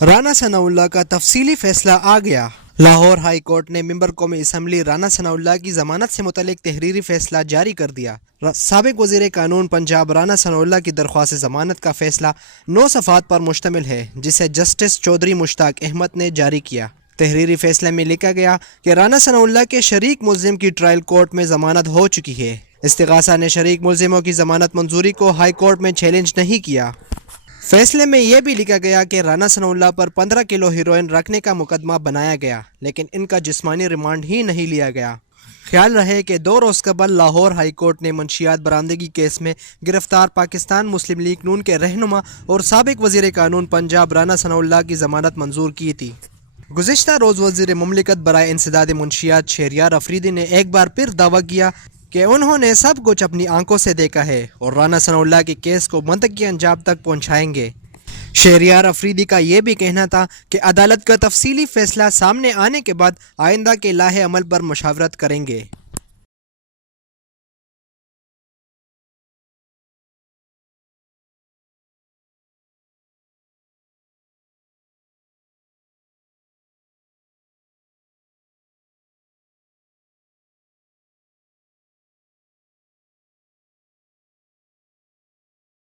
رانا ثناءاللہ کا تفصیلی فیصلہ آ گیا۔ لاہور ہائی کورٹ نے ممبر قومی اسمبلی رانا ثناءاللہ کی ضمانت سے متعلق تحریری فیصلہ جاری کر دیا۔ سابق وزیر قانون پنجاب رانا ثناءاللہ کی درخواست ضمانت کا فیصلہ 9 صفحات پر مشتمل ہے، جسے جسٹس چودھری مشتاق احمد نے جاری کیا۔ تحریری فیصلے میں لکھا گیا کہ رانا ثناءاللہ کے شریک ملزم کی ٹرائل کورٹ میں ضمانت ہو چکی ہے۔ استغاثہ نے شریک ملزموں کی ضمانت منظوری کو ہائی کورٹ میں چیلنج نہیں کیا۔ فیصلے میں یہ بھی لکھا گیا کہ رانا ثناءاللہ پر 15 کلو ہیروئن رکھنے کا مقدمہ بنایا گیا، لیکن ان کا جسمانی ریمانڈ ہی نہیں لیا گیا۔ خیال رہے کہ 2 روز قبل لاہور ہائی کورٹ نے منشیات برآمدگی کیس میں گرفتار پاکستان مسلم لیگ نون کے رہنما اور سابق وزیر قانون پنجاب رانا ثناءاللہ کی ضمانت منظور کی تھی۔ گزشتہ روز وزیر مملکت برائے انسداد منشیات شہریار افریدی نے ایک بار پھر دعویٰ کیا کہ انہوں نے سب کچھ اپنی آنکھوں سے دیکھا ہے اور رانا ثناءاللہ کے کیس کو منطقی انجام تک پہنچائیں گے۔ شہریار افریدی کا یہ بھی کہنا تھا کہ عدالت کا تفصیلی فیصلہ سامنے آنے کے بعد آئندہ کے لائحہ عمل پر مشاورت کریں گے۔